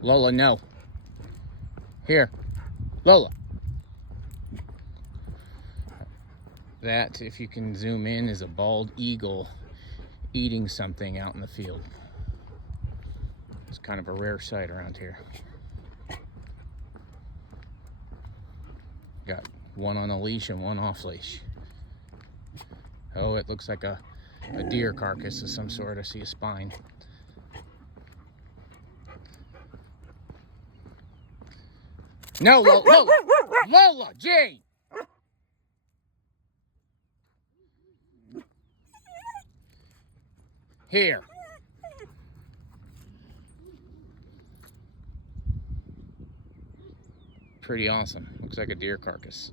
Lola, no. Here. Lola. That, if you can zoom in, is a bald eagle eating something out in the field. It's kind of a rare sight around here. Got one on a leash and one off leash. Oh, it looks like a deer carcass of some sort. I see a spine. No, Lola! Lola! Jane! Here. Pretty awesome. Looks like a deer carcass.